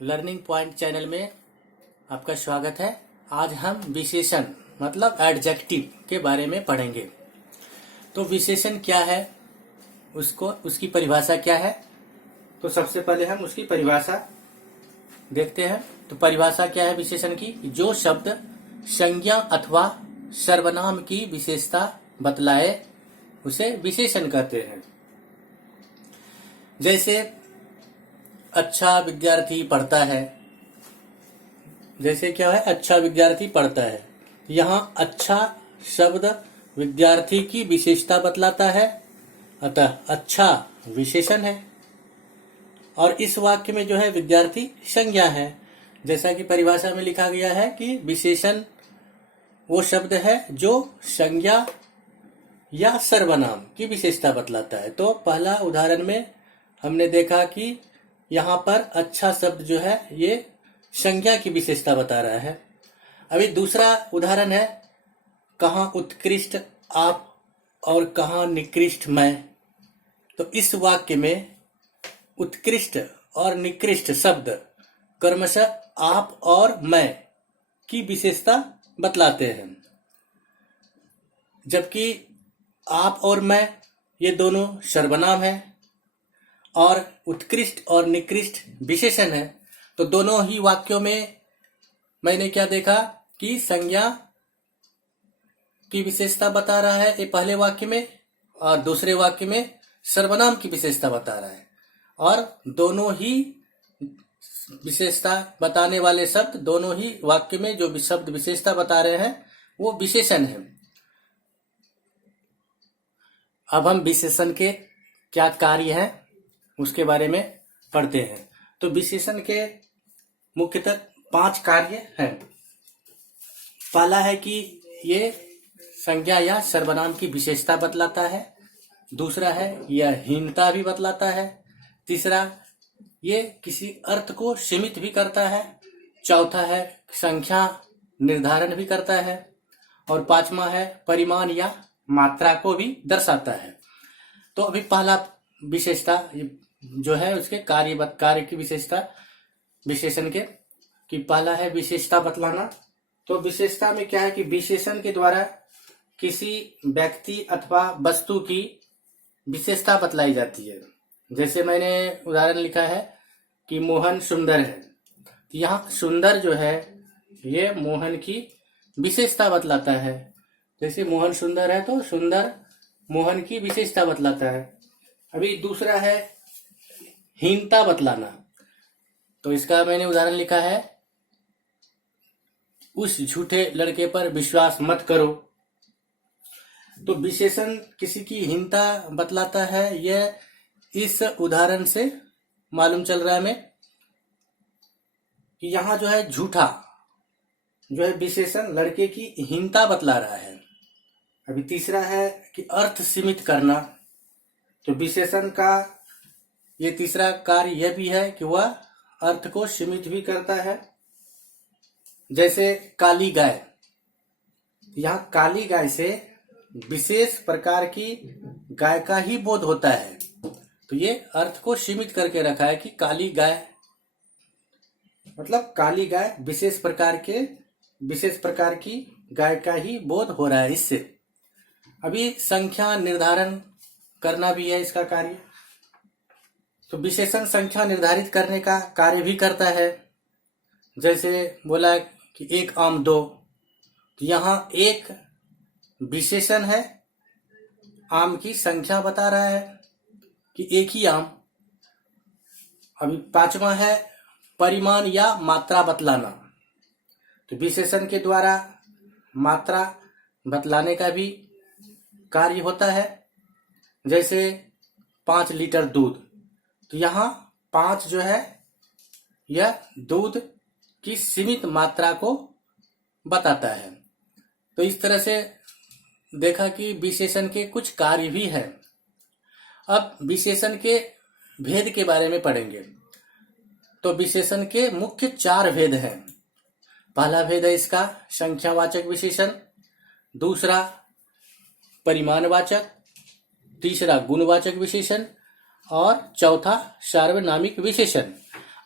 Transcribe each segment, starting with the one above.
Learning point channel में आपका स्वागत है। आज हम विशेषण मतलब एडजेक्टिव के बारे में पढ़ेंगे। तो विशेषण क्या है, उसकी परिभाषा क्या है। तो सबसे पहले हम उसकी परिभाषा देखते हैं। तो परिभाषा क्या है विशेषण की? जो शब्द संज्ञा अथवा सर्वनाम की विशेषता बतलाए उसे विशेषण कहते हैं। जैसे अच्छा विद्यार्थी पढ़ता है। जैसे क्या है, अच्छा विद्यार्थी पढ़ता है। यहाँ अच्छा शब्द विद्यार्थी की विशेषता बतलाता है, अतः अच्छा विशेषण है। और इस वाक्य में जो है विद्यार्थी संज्ञा है। जैसा कि परिभाषा में लिखा गया है कि विशेषण वो शब्द है जो संज्ञा या सर्वनाम की विशेषता बतलाता है। तो पहला उदाहरण में हमने देखा कि यहाँ पर अच्छा शब्द जो है ये संज्ञा की विशेषता बता रहा है। अभी दूसरा उदाहरण है, कहाँ उत्कृष्ट आप और कहाँ निकृष्ट मैं। तो इस वाक्य में उत्कृष्ट और निकृष्ट शब्द क्रमशः आप और मैं की विशेषता बतलाते हैं, जबकि आप और मैं ये दोनों सर्वनाम है और उत्कृष्ट और निकृष्ट विशेषण है। तो दोनों ही वाक्यों में मैंने क्या देखा कि संज्ञा की विशेषता बता रहा है ये पहले वाक्य में, और दूसरे वाक्य में सर्वनाम की विशेषता बता रहा है। और दोनों ही विशेषता बताने वाले शब्द दोनों ही वाक्य में जो शब्द विशेषता बता रहे हैं वो विशेषण है। अब हम विशेषण के क्या कार्य हैं उसके बारे में पढ़ते हैं। तो विशेषण के मुख्यतः 5 कार्य हैं। पहला है कि ये संज्ञा या सर्वनाम की विशेषता बतलाता है। दूसरा है यह हीनता भी बतलाता है। तीसरा ये किसी अर्थ को सीमित भी करता है। चौथा है संख्या निर्धारण भी करता है। और पांचवा है परिमाण या मात्रा को भी दर्शाता है। तो अभी पहला विशेषता जो है उसके कार्य की विशेषता विशेषण के कि पहला है विशेषता बतलाना। तो विशेषता में क्या है कि विशेषण के द्वारा किसी व्यक्ति अथवा वस्तु की विशेषता बतलाई जाती है। जैसे मैंने उदाहरण लिखा है कि मोहन सुंदर है। तो यहाँ सुंदर जो है ये मोहन की विशेषता बतलाता है। जैसे मोहन सुंदर है तो सुंदर मोहन की विशेषता बतलाता है। अभी दूसरा है हीनता बतलाना। तो इसका मैंने उदाहरण लिखा है, उस झूठे लड़के पर विश्वास मत करो। तो विशेषण किसी की हीनता बतलाता है, यह इस उदाहरण से मालूम चल रहा है हमें कि यहाँ जो है झूठा जो है विशेषण लड़के की हीनता बतला रहा है। अभी तीसरा है कि अर्थ सीमित करना। तो विशेषण का ये तीसरा कार्य यह भी है कि वह अर्थ को सीमित भी करता है। जैसे काली गाय, यहाँ काली गाय से विशेष प्रकार की गाय का ही बोध होता है। तो ये अर्थ को सीमित करके रखा है कि काली गाय मतलब काली गाय विशेष प्रकार की गाय का ही बोध हो रहा है इससे। अभी संख्या निर्धारण करना भी है इसका कार्य। तो विशेषण संख्या निर्धारित करने का कार्य भी करता है। जैसे बोला कि 1 आम 2, तो यहाँ एक विशेषण है, आम की संख्या बता रहा है कि एक ही आम। अभी पांचवा है परिमाण या मात्रा बतलाना। तो विशेषण के द्वारा मात्रा बतलाने का भी कार्य होता है। जैसे 5 लीटर दूध, तो यहाँ 5 जो है यह दूध की सीमित मात्रा को बताता है। तो इस तरह से देखा कि विशेषण के कुछ कार्य भी हैं। अब विशेषण के भेद के बारे में पढ़ेंगे। तो विशेषण के मुख्य 4 भेद हैं। पहला भेद है इसका संख्यावाचक विशेषण, दूसरा परिमाणवाचक, तीसरा गुणवाचक विशेषण और चौथा सार्वनामिक विशेषण।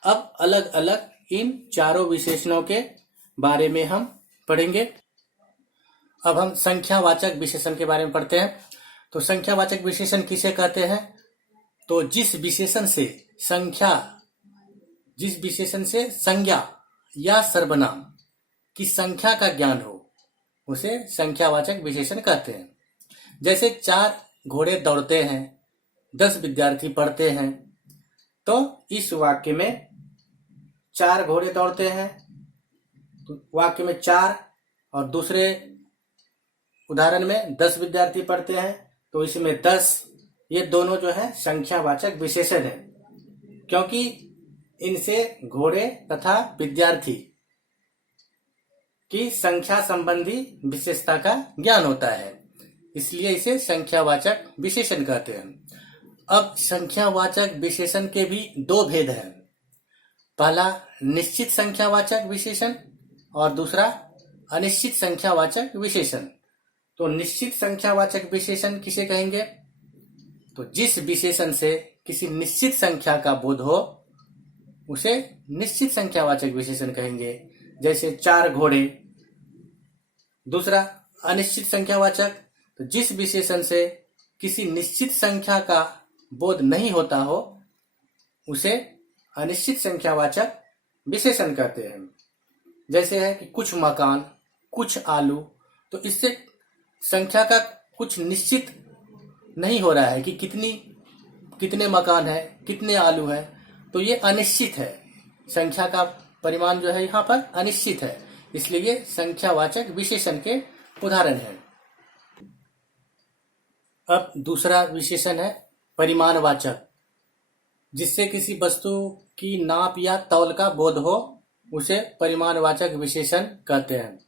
अब अलग अलग इन चारों विशेषणों के बारे में हम पढ़ेंगे। अब हम संख्यावाचक विशेषण के बारे में पढ़ते हैं। तो संख्यावाचक विशेषण किसे कहते हैं? तो जिस विशेषण से संज्ञा या सर्वनाम की संख्या का ज्ञान हो उसे संख्यावाचक विशेषण कहते हैं। जैसे 4 घोड़े दौड़ते हैं, 10 विद्यार्थी पढ़ते हैं। तो इस वाक्य में 4 घोड़े दौड़ते हैं, तो वाक्य में 4, और दूसरे उदाहरण में 10 विद्यार्थी पढ़ते हैं, तो इसमें 10। ये दोनों जो है संख्यावाचक विशेषण है, क्योंकि इनसे घोड़े तथा विद्यार्थी की संख्या संबंधी विशेषता का ज्ञान होता है, इसलिए इसे संख्यावाचक विशेषण कहते हैं। अब संख्यावाचक विशेषण के भी 2 भेद हैं। पहला निश्चित संख्यावाचक विशेषण और दूसरा अनिश्चित संख्यावाचक विशेषण। तो निश्चित संख्यावाचक विशेषण किसे कहेंगे? तो जिस विशेषण से किसी निश्चित संख्या का बोध हो उसे निश्चित संख्यावाचक विशेषण कहेंगे। जैसे 4 घोड़े। दूसरा अनिश्चित संख्यावाचक, तो जिस विशेषण से किसी निश्चित संख्या का बोध नहीं होता हो उसे अनिश्चित संख्यावाचक विशेषण कहते हैं। जैसे है कि कुछ मकान, कुछ आलू, तो इससे संख्या का कुछ निश्चित नहीं हो रहा है कि कितने मकान है, कितने आलू है, तो ये अनिश्चित है। संख्या का परिमाण जो है यहाँ पर अनिश्चित है, इसलिए ये संख्यावाचक विशेषण के उदाहरण हैं। अब दूसरा विशेषण है परिमाणवाचक, जिससे किसी वस्तु की नाप या तौल का बोध हो उसे परिमाणवाचक विशेषण कहते हैं।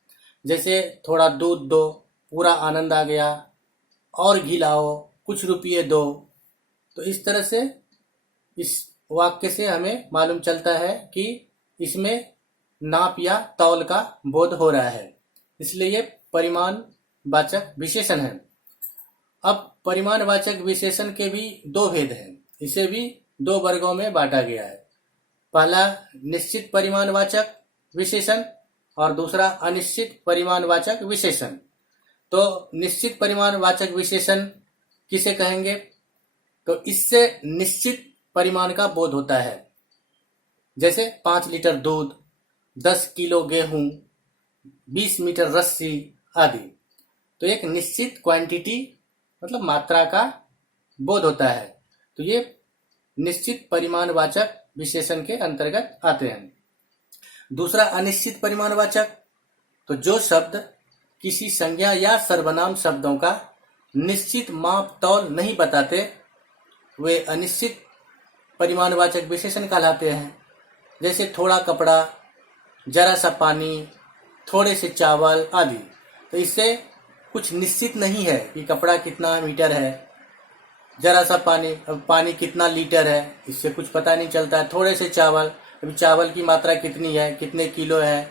जैसे थोड़ा दूध दो, पूरा आनंद आ गया, और घी लाओ, कुछ रुपये दो। तो इस तरह से इस वाक्य से हमें मालूम चलता है कि इसमें नाप या तौल का बोध हो रहा है, इसलिए ये परिमाणवाचक विशेषण है। अब परिमाणवाचक विशेषण के भी 2 भेद हैं, इसे भी 2 वर्गों में बांटा गया है। पहला निश्चित परिमाणवाचक विशेषण और दूसरा अनिश्चित परिमाणवाचक विशेषण। तो निश्चित परिमाणवाचक विशेषण किसे कहेंगे? तो इससे निश्चित परिमाण का बोध होता है। जैसे 5 लीटर दूध, 10 किलो गेहूं, 20 मीटर रस्सी आदि। तो एक निश्चित क्वांटिटी मतलब मात्रा का बोध होता है, तो ये निश्चित परिमाणवाचक विशेषण के अंतर्गत आते हैं। दूसरा अनिश्चित परिमाणवाचक, तो जो शब्द किसी संज्ञा या सर्वनाम शब्दों का निश्चित माप तौल नहीं बताते वे अनिश्चित परिमाणवाचक विशेषण कहलाते हैं। जैसे थोड़ा कपड़ा, जरा सा पानी, थोड़े से चावल आदि। तो इससे कुछ निश्चित नहीं है कि कपड़ा कितना मीटर है, जरा सा पानी, अब पानी कितना लीटर है, इससे कुछ पता नहीं चलता है। थोड़े से चावल, अभी चावल की मात्रा कितनी है, कितने किलो है,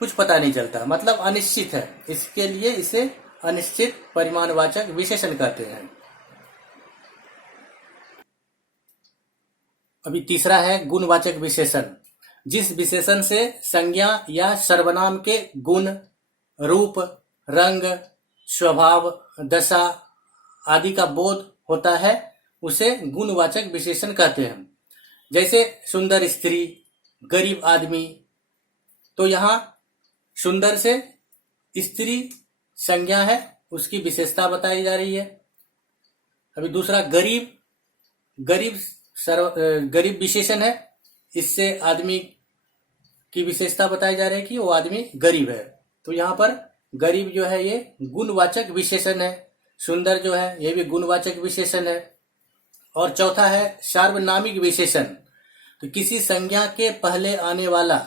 कुछ पता नहीं चलता, मतलब अनिश्चित है। इसके लिए इसे अनिश्चित परिमाणवाचक विशेषण कहते हैं। अभी तीसरा है गुणवाचक विशेषण, जिस विशेषण से संज्ञा या सर्वनाम के गुण, रूप, रंग, स्वभाव, दशा आदि का बोध होता है उसे गुणवाचक विशेषण कहते हैं। जैसे सुंदर स्त्री, गरीब आदमी। तो यहाँ सुंदर से स्त्री संज्ञा है, उसकी विशेषता बताई जा रही है। अभी दूसरा गरीब विशेषण है, इससे आदमी की विशेषता बताई जा रही है कि वो आदमी गरीब है। तो यहाँ पर गरीब जो है ये गुणवाचक विशेषण है, सुंदर जो है ये भी गुणवाचक विशेषण है। और चौथा है सार्वनामिक विशेषण, तो किसी संज्ञा के पहले आने वाला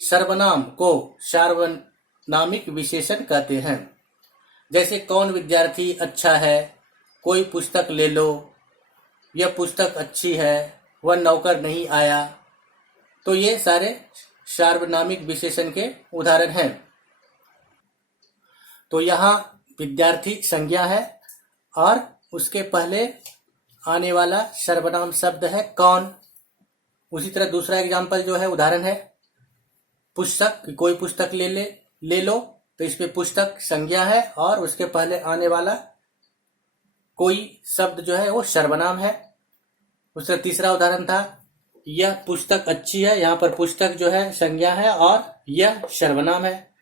सर्वनाम को सार्वनामिक विशेषण कहते हैं। जैसे कौन विद्यार्थी अच्छा है, कोई पुस्तक ले लो, यह पुस्तक अच्छी है, वह नौकर नहीं आया। तो ये सारे सार्वनामिक विशेषण के उदाहरण हैं। तो यहाँ विद्यार्थी संज्ञा है और उसके पहले आने वाला सर्वनाम शब्द है कौन। उसी तरह दूसरा एग्जाम्पल जो है, उदाहरण है पुस्तक। कोई पुस्तक ले लो, तो इस पे पुस्तक संज्ञा है और उसके पहले आने वाला कोई शब्द जो है वो सर्वनाम है। उसका तीसरा उदाहरण था, यह पुस्तक अच्छी है। यहाँ पर पुस्तक जो है संज्ञा है और यह सर्वनाम है।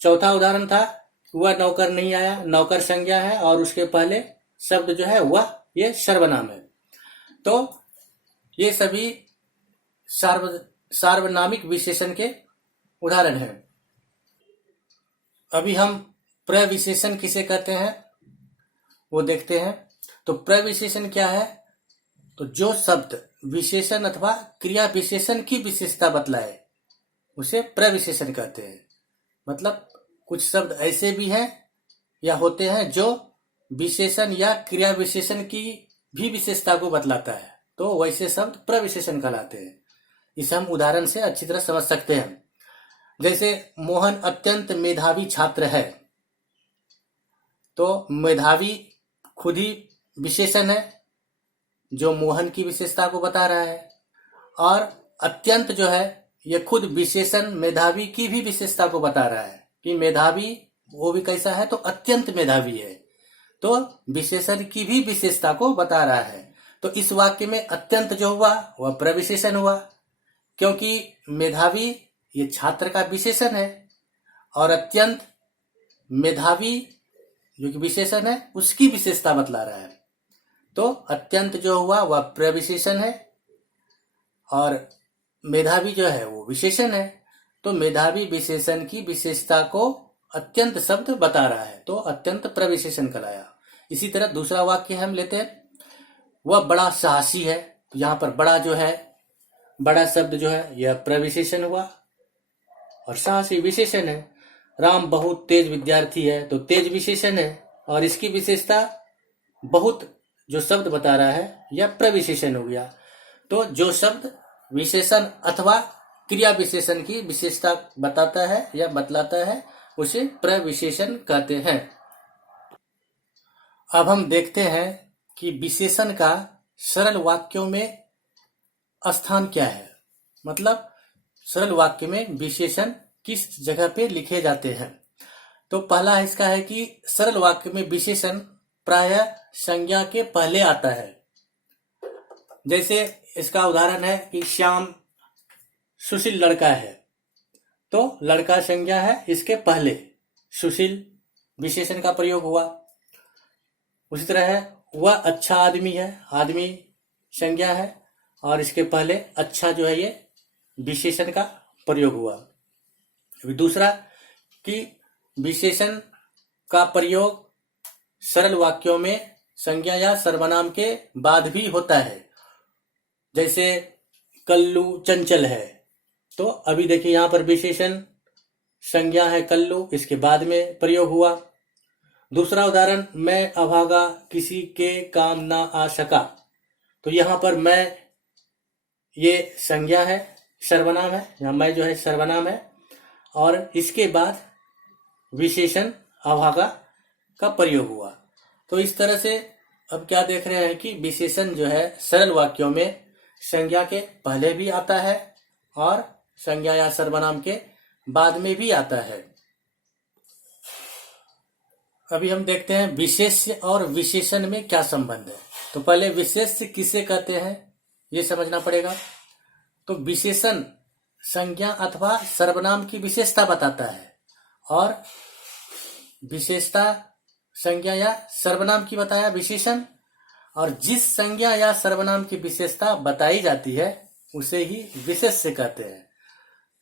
चौथा उदाहरण था, वह नौकर नहीं आया। नौकर संज्ञा है और उसके पहले शब्द जो है वह ये सर्वनाम है। तो ये सभी सार्वनामिक विशेषण के उदाहरण हैं। अभी हम प्रविशेषण किसे कहते हैं वो देखते हैं। तो प्रविशेषण क्या है? तो जो शब्द विशेषण अथवा क्रिया विशेषण की विशेषता बतलाए उसे प्रविशेषण कहते हैं। मतलब कुछ शब्द ऐसे भी हैं या होते हैं जो विशेषण या क्रिया विशेषण की भी विशेषता को बतलाता है, तो वैसे शब्द प्रविशेषण कहलाते हैं। इसे हम उदाहरण से अच्छी तरह समझ सकते हैं। जैसे मोहन अत्यंत मेधावी छात्र है, तो मेधावी खुद ही विशेषण है जो मोहन की विशेषता को बता रहा है, और अत्यंत जो है यह खुद विशेषण मेधावी की भी विशेषता को बता रहा है कि मेधावी वो भी कैसा है, तो अत्यंत मेधावी है, तो विशेषण की भी विशेषता को बता रहा है। तो इस वाक्य में अत्यंत जो हुआ वह प्रविशेषण हुआ, क्योंकि मेधावी ये छात्र का विशेषण है और अत्यंत मेधावी जो कि विशेषण है उसकी विशेषता बतला रहा है। तो अत्यंत जो हुआ वह प्रविशेषण है और मेधावी जो है वो विशेषण है। तो मेधावी विशेषण की विशेषता को अत्यंत शब्द बता रहा है, तो अत्यंत प्रविशेषण कहलाया। इसी तरह दूसरा वाक्य हम लेते हैं, वह बड़ा साहसी है। तो यहाँ पर बड़ा जो है, बड़ा शब्द जो है यह प्रविशेषण हुआ और साहसी विशेषण है। राम बहुत तेज विद्यार्थी है, तो तेज विशेषण है और इसकी विशेषता बहुत जो शब्द बता रहा है यह प्रविशेषण हो गया। तो जो शब्द विशेषण अथवा क्रिया विशेषण की विशेषता बताता है या बतलाता है उसे प्रविशेषण कहते हैं। अब हम देखते हैं कि विशेषण का सरल वाक्यों में स्थान क्या है। मतलब सरल वाक्य में विशेषण किस जगह पे लिखे जाते हैं। तो पहला इसका है कि सरल वाक्य में विशेषण प्रायः संज्ञा के पहले आता है। जैसे इसका उदाहरण है कि श्याम सुशील लड़का है, तो लड़का संज्ञा है, इसके पहले सुशील विशेषण का प्रयोग हुआ। उसी तरह है, वह अच्छा आदमी है, आदमी संज्ञा है और इसके पहले अच्छा जो है ये विशेषण का प्रयोग हुआ। अभी दूसरा कि विशेषण का प्रयोग सरल वाक्यों में संज्ञा या सर्वनाम के बाद भी होता है। जैसे कल्लू चंचल है, तो अभी देखिए यहाँ पर विशेषण संज्ञा है कल्लू, इसके बाद में प्रयोग हुआ। दूसरा उदाहरण, मैं अभागा किसी के काम ना आ सका, तो यहाँ पर मैं ये संज्ञा है, सर्वनाम है, यहाँ मैं जो है सर्वनाम है और इसके बाद विशेषण अभागा का प्रयोग हुआ। तो इस तरह से अब क्या देख रहे हैं कि विशेषण जो है सरल वाक्यों में संज्ञा के पहले भी आता है और संज्ञा या सर्वनाम के बाद में भी आता है। अभी हम देखते हैं विशेष्य और विशेषण में क्या संबंध है। तो पहले विशेष्य किसे कहते हैं ये समझना पड़ेगा। तो विशेषण संज्ञा अथवा सर्वनाम की विशेषता बताता है और विशेषता संज्ञा या सर्वनाम की बताया विशेषण, और जिस संज्ञा या सर्वनाम की विशेषता बताई जाती है उसे ही विशेष्य कहते हैं।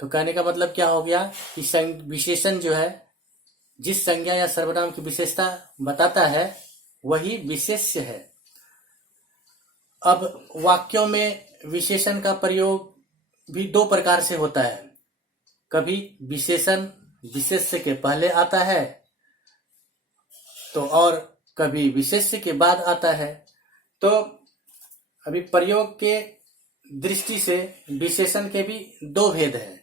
तो कहने का मतलब क्या हो गया कि विशेषण जो है जिस संज्ञा या सर्वनाम की विशेषता बताता है वही विशेष्य है। अब वाक्यों में विशेषण का प्रयोग भी दो प्रकार से होता है। कभी विशेषण विशेष्य के पहले आता है तो और कभी विशेष्य के बाद आता है। तो अभी प्रयोग के दृष्टि से विशेषण के भी दो भेद हैं।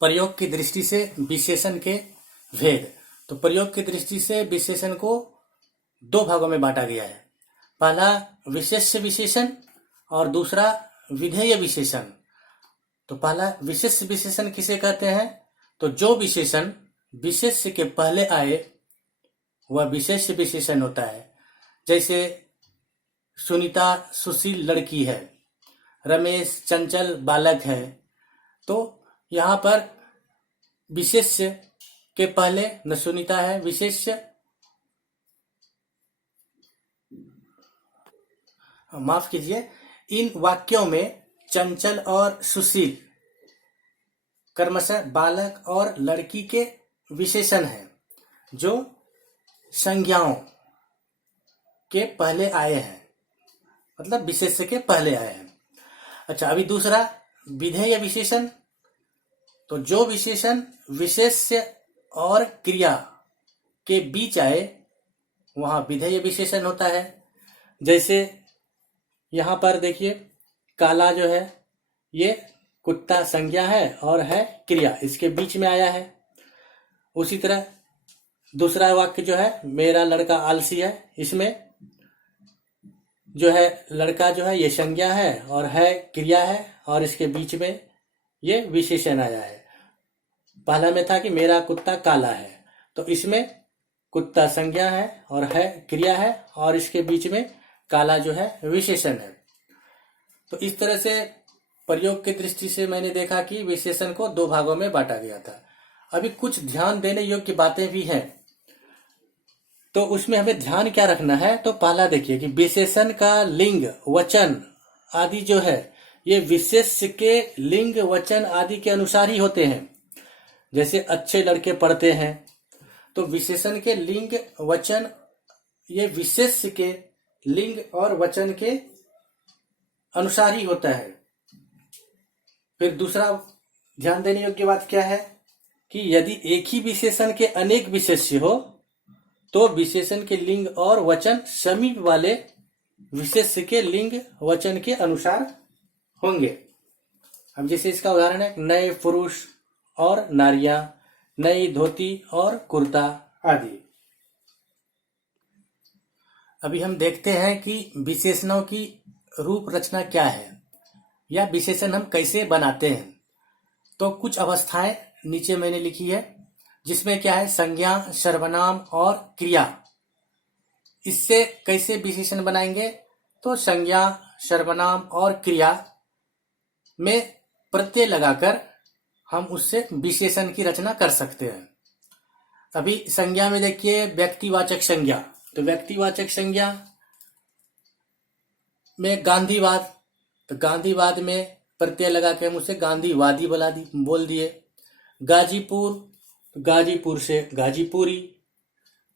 प्रयोग की दृष्टि से विशेषण के भेद। तो प्रयोग की दृष्टि से विशेषण को दो भागों में बांटा गया है। पहला विशेष्य विशेषण और दूसरा विधेय विशेषण। तो पहला विशेष्य विशेषण किसे कहते हैं? तो जो विशेषण विशेष्य के पहले आए वह विशेष्य विशेषण होता है। जैसे सुनीता सुशील लड़की है, रमेश चंचल बालक है। तो यहाँ पर विशेष्य के पहले न सुनीता है, विशेष्य माफ कीजिए, इन वाक्यों में चंचल और सुशील क्रमशः बालक और लड़की के विशेषण हैं जो संज्ञाओं के पहले आए हैं, मतलब विशेष्य के पहले आए हैं। अच्छा, अभी दूसरा विधेय विशेषण। तो जो विशेषण विशेष्य और क्रिया के बीच आए वहां विधेय विशेषण होता है। जैसे यहां पर देखिए, काला जो है ये कुत्ता संज्ञा है और है क्रिया, इसके बीच में आया है। उसी तरह दूसरा वाक्य जो है, मेरा लड़का आलसी है, इसमें जो है लड़का जो है ये संज्ञा है और है क्रिया है और इसके बीच में ये विशेषण आया है। पहला में था कि मेरा कुत्ता काला है, तो इसमें कुत्ता संज्ञा है और है क्रिया है और इसके बीच में काला जो है विशेषण है। तो इस तरह से प्रयोग की दृष्टि से मैंने देखा कि विशेषण को दो भागों में बांटा गया था। अभी कुछ ध्यान देने योग्य बातें भी हैं, तो उसमें हमें ध्यान क्या रखना है? तो पहला देखिए कि विशेषण का लिंग वचन आदि जो है ये विशेष्य के लिंग वचन आदि के अनुसार ही होते हैं। जैसे अच्छे लड़के पढ़ते हैं, तो विशेषण के लिंग वचन ये विशेष्य के लिंग और वचन के अनुसार ही होता है। फिर दूसरा ध्यान देने योग्य बात क्या है कि यदि एक ही विशेषण के अनेक विशेष्य हो तो विशेषण के लिंग और वचन समीप वाले विशेष्य के लिंग वचन के अनुसार होंगे। अब जैसे इसका उदाहरण है नए पुरुष और नारियां, नई धोती और कुर्ता आदि। अभी हम देखते हैं कि विशेषणों की रूप रचना क्या है या विशेषण हम कैसे बनाते हैं। तो कुछ अवस्थाएं नीचे मैंने लिखी है, जिसमें क्या है संज्ञा, सर्वनाम और क्रिया। इससे कैसे विशेषण बनाएंगे? तो संज्ञा, सर्वनाम और क्रिया में प्रत्यय लगाकर हम उससे विशेषण की रचना कर सकते हैं। अभी संज्ञा में देखिए व्यक्तिवाचक संज्ञा। तो व्यक्तिवाचक संज्ञा में गांधीवाद, तो गांधीवाद में प्रत्यय लगा के हम उसे गांधीवादी बोल दिए। गाजीपुर, तो गाजीपुर से गाजीपुरी।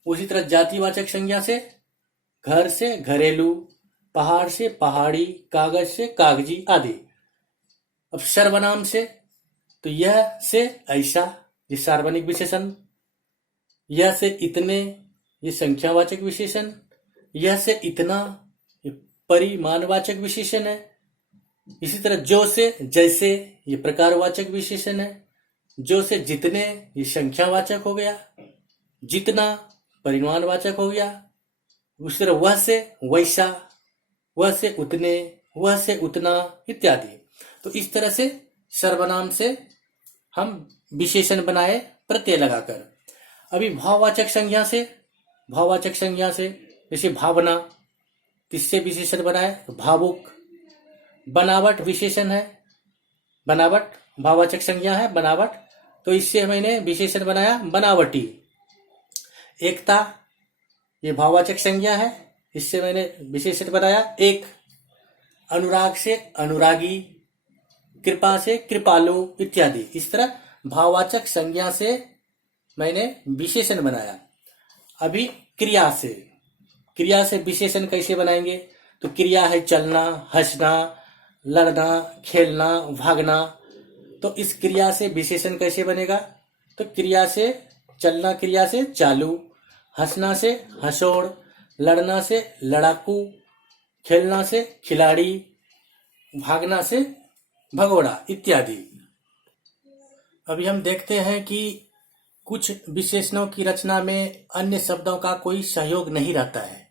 उसी तरह जातिवाचक संज्ञा से घर से घरेलू, पहाड़ से पहाड़ी, कागज से कागजी आदि। अब सर्वनाम से तो यह से ऐसा, ये सार्वजनिक विशेषण। यह से इतने, ये संख्यावाचक विशेषण। यह से इतना, ये परिमाणवाचक विशेषण है। इसी तरह जो से जैसे, ये प्रकारवाचक विशेषण है। जो से जितने, ये संख्यावाचक हो गया। जितना परिमाणवाचक हो गया। उसी तरह वह से वैसा, वह से उतने, वह से उतना इत्यादि। तो इस तरह से सर्वनाम से हम विशेषण बनाए प्रत्यय लगाकर। अभी भाववाचक संज्ञा से जैसे भावना, इससे विशेषण बनाए भावुक। बनावट विशेषण है, बनावट भाववाचक संज्ञा है बनावट, तो इससे मैंने विशेषण बनाया बनावटी। एकता, ये भाववाचक संज्ञा है, इससे मैंने विशेषण बनाया एक। अनुराग से अनुरागी, कृपा से कृपालु इत्यादि। इस तरह भाववाचक संज्ञा से मैंने विशेषण बनाया। अभी क्रिया से विशेषण कैसे बनाएंगे? तो क्रिया है चलना, हंसना, लड़ना, खेलना, भागना। तो इस क्रिया से विशेषण कैसे बनेगा? तो क्रिया से चलना, क्रिया से चालू, हंसना से हंसोड़, लड़ना से लड़ाकू, खेलना से खिलाड़ी, भागना से भगोड़ा इत्यादि। अभी हम देखते हैं कि कुछ विशेषणों की रचना में अन्य शब्दों का कोई सहयोग नहीं रहता है।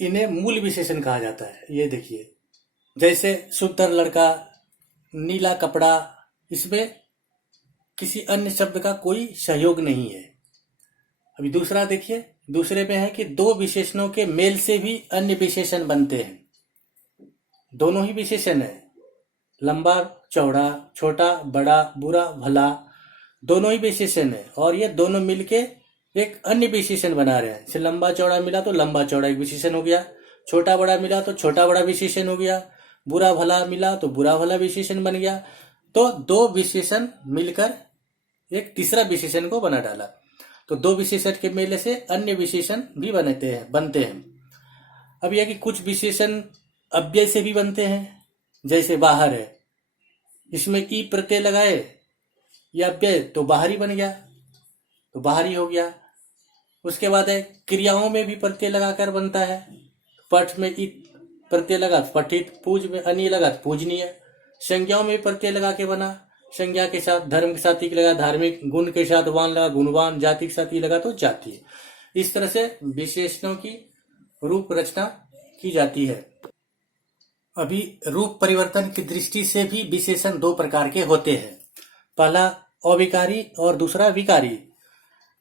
इन्हें मूल विशेषण कहा जाता है। ये देखिए, जैसे सुंदर लड़का, नीला कपड़ा, इसमें किसी अन्य शब्द का कोई सहयोग नहीं है। अभी दूसरा देखिए, दूसरे में है कि दो विशेषणों के मेल से भी अन्य विशेषण बनते हैं। दोनों ही विशेषण है, लंबा चौड़ा, छोटा बड़ा, बुरा भला, दोनों ही विशेषण है, और ये दोनों मिलके एक अन्य विशेषण बना रहे हैं। जैसे लंबा चौड़ा मिला तो लंबा चौड़ा एक विशेषण हो गया, छोटा बड़ा मिला तो छोटा बड़ा विशेषण हो गया, बुरा भला मिला तो बुरा भला विशेषण बन गया। तो दो विशेषण मिलकर एक तीसरा विशेषण को बना डाला। तो दो विशेषण के मेले से अन्य विशेषण भी बनते हैं। अब यह कि कुछ विशेषण अव्यय से भी बनते हैं, जैसे बाहर है, इसमें ई प्रत्यय लगाए या अव्यय तो बाहरी बन गया, तो बाहरी हो गया। उसके बाद है क्रियाओं में भी प्रत्यय लगाकर बनता है। पठ में ई प्रत्यय लगा पठित, पूज में अनि लगा पूजनीय। संज्ञाओं में प्रत्यय लगा के बना, संज्ञा के साथ धर्म के साथ ई लगा धार्मिक, गुण के साथ वान लगा गुणवान, जाति के साथ ई लगा तो जातीय। इस तरह से विशेषणों की रूप रचना की जाती है। अभी रूप परिवर्तन की दृष्टि से भी विशेषण दो प्रकार के होते हैं, पहला अविकारी और दूसरा विकारी।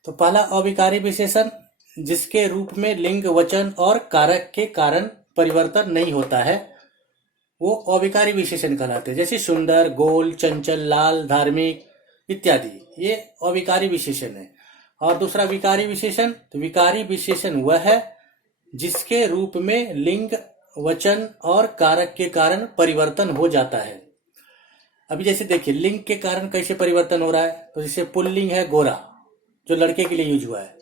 तो पहला अविकारी विशेषण जिसके रूप में लिंग, वचन और कारक के कारण परिवर्तन नहीं होता है, वो अविकारी विशेषण कहलाते हैं। जैसे सुंदर, गोल, चंचल, लाल, धार्मिक इत्यादि, ये अविकारी विशेषण है। और दूसरा विकारी विशेषण, तो विकारी विशेषण वह है जिसके रूप में लिंग, वचन और कारक के कारण परिवर्तन हो जाता है। अभी जैसे देखिए, लिंग के कारण कैसे परिवर्तन हो रहा है, तो जैसे पुल्लिंग है गोरा, जो लड़के के लिए यूज हुआ है,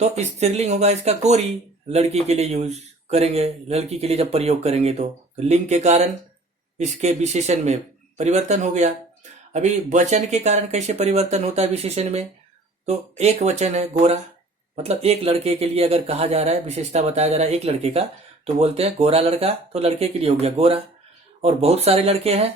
तो स्त्रीलिंग होगा इसका गोरी, लड़की के लिए यूज करेंगे, लड़की के लिए जब प्रयोग करेंगे तो लिंग के कारण इसके विशेषण में परिवर्तन हो गया। अभी वचन के कारण कैसे परिवर्तन होता है विशेषण में, तो एक वचन है गोरा, मतलब एक लड़के के लिए अगर कहा जा रहा है, विशेषता बताया जा रहा है एक लड़के का, तो बोलते हैं गोरा लड़का, तो लड़के के लिए हो गया गोरा। और बहुत सारे लड़के हैं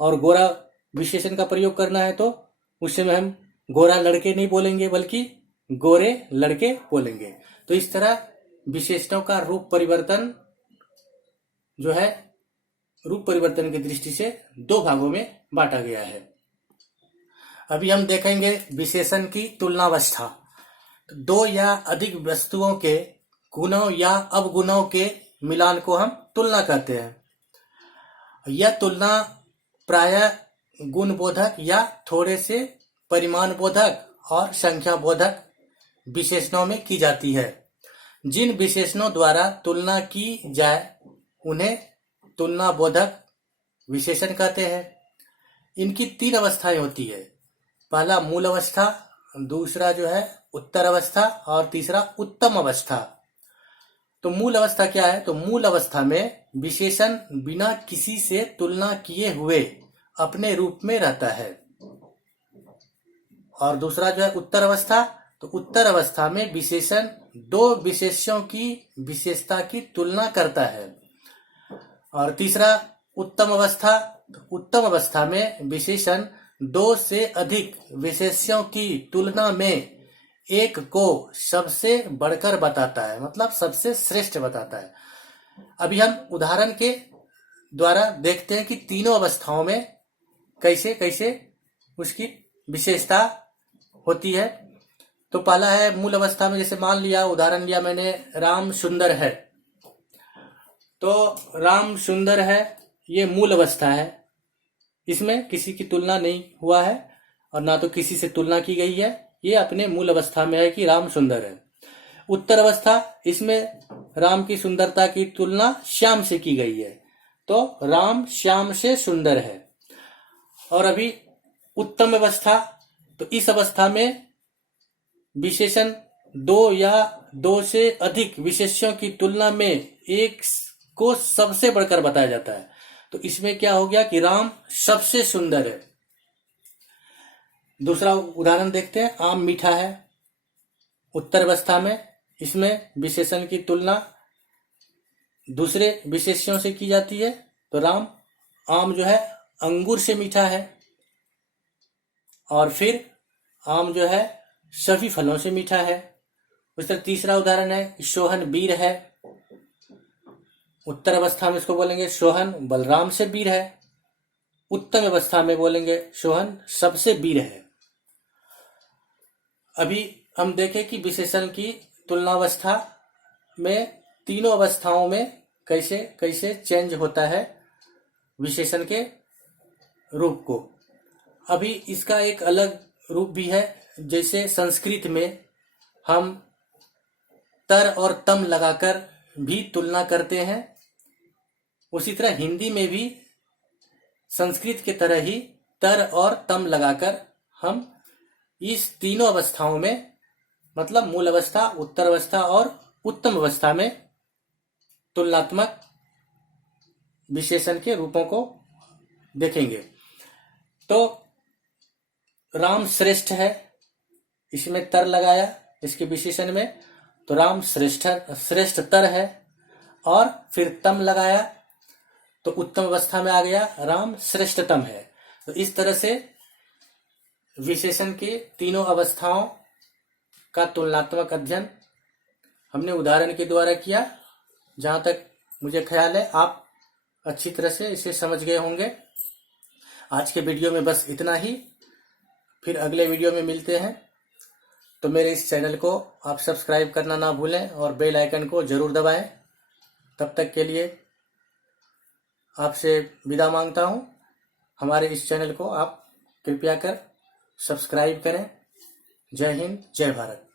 और गोरा विशेषण का प्रयोग करना है, तो उस समय हम गोरा लड़के नहीं बोलेंगे बल्कि गोरे लड़के बोलेंगे। तो इस तरह विशेषणों का रूप परिवर्तन जो है, रूप परिवर्तन की दृष्टि से दो भागों में बांटा गया है। अभी हम देखेंगे विशेषण की तुलनावस्था। दो या अधिक वस्तुओं के गुणों या अवगुणों के मिलान को हम तुलना कहते हैं। यह तुलना प्रायः गुण बोधक या थोड़े से परिमाण बोधक और संख्या बोधक विशेषणों में की जाती है। जिन विशेषणों द्वारा तुलना की जाए उन्हें तुलना बोधक विशेषण कहते हैं। इनकी तीन अवस्थाएं होती है, पहला मूल अवस्था, दूसरा जो है उत्तर अवस्था और तीसरा उत्तम अवस्था। तो मूल अवस्था क्या है, तो मूल अवस्था में विशेषण बिना किसी से तुलना किए हुए अपने रूप में रहता है। और दूसरा जो है उत्तर अवस्था, तो उत्तर अवस्था में विशेषण दो विशेष्यों की विशेषता की तुलना करता है। और तीसरा उत्तम अवस्था, तो उत्तम अवस्था में विशेषण दो से अधिक विशेष्यों की तुलना में एक को सबसे बढ़कर बताता है, मतलब सबसे श्रेष्ठ बताता है। अभी हम उदाहरण के द्वारा देखते हैं कि तीनों अवस्थाओं में कैसे कैसे उसकी विशेषता होती है। तो पहला है मूल अवस्था में, जैसे मान लिया, उदाहरण लिया मैंने, राम सुंदर है। तो राम सुंदर है, ये मूल अवस्था है, इसमें किसी की तुलना नहीं हुआ है और ना तो किसी से तुलना की गई है, ये अपने मूल अवस्था में है कि राम सुंदर है। उत्तर अवस्था, इसमें राम की सुंदरता की तुलना श्याम से की गई है, तो राम श्याम से सुंदर है। और अभी उत्तम अवस्था, तो इस अवस्था में विशेषण दो या दो से अधिक विशेष्यों की तुलना में एक को सबसे बढ़कर बताया जाता है। तो इसमें क्या हो गया कि राम सबसे सुंदर है। दूसरा उदाहरण देखते हैं, आम मीठा है। उत्तर अवस्था में इसमें विशेषण की तुलना दूसरे विशेष्यों से की जाती है, तो राम आम जो है अंगूर से मीठा है। और फिर आम जो है सभी फलों से मीठा है। उस तरह तीसरा उदाहरण है, सोहन वीर है। उत्तर अवस्था में इसको बोलेंगे सोहन बलराम से वीर है। उत्तम अवस्था में बोलेंगे सोहन सबसे वीर है। अभी हम देखें कि विशेषण की तुलनावस्था में तीनों अवस्थाओं में कैसे कैसे चेंज होता है विशेषण के रूप को। अभी इसका एक अलग रूप भी है, जैसे संस्कृत में हम तर और तम लगाकर भी तुलना करते हैं, उसी तरह हिंदी में भी संस्कृत की तरह ही तर और तम लगाकर हम इस तीनों अवस्थाओं में, मतलब मूल अवस्था, उत्तर अवस्था और उत्तम अवस्था में तुलनात्मक विशेषण के रूपों को देखेंगे। तो राम श्रेष्ठ है, इसमें तर लगाया इसके विशेषण में, तो राम श्रेष्ठ तर है। और फिर तम लगाया तो उत्तम अवस्था में आ गया, राम श्रेष्ठतम है। तो इस तरह से विशेषण के तीनों अवस्थाओं का तुलनात्मक अध्ययन हमने उदाहरण के द्वारा किया। जहां तक मुझे ख्याल है आप अच्छी तरह से इसे समझ गए होंगे। आज के वीडियो में बस इतना ही, फिर अगले वीडियो में मिलते हैं। तो मेरे इस चैनल को आप सब्सक्राइब करना ना भूलें और बेल आइकन को जरूर दबाएं। तब तक के लिए आपसे विदा मांगता हूं। हमारे इस चैनल को आप कृपया कर सब्सक्राइब करें। जय हिंद, जय भारत।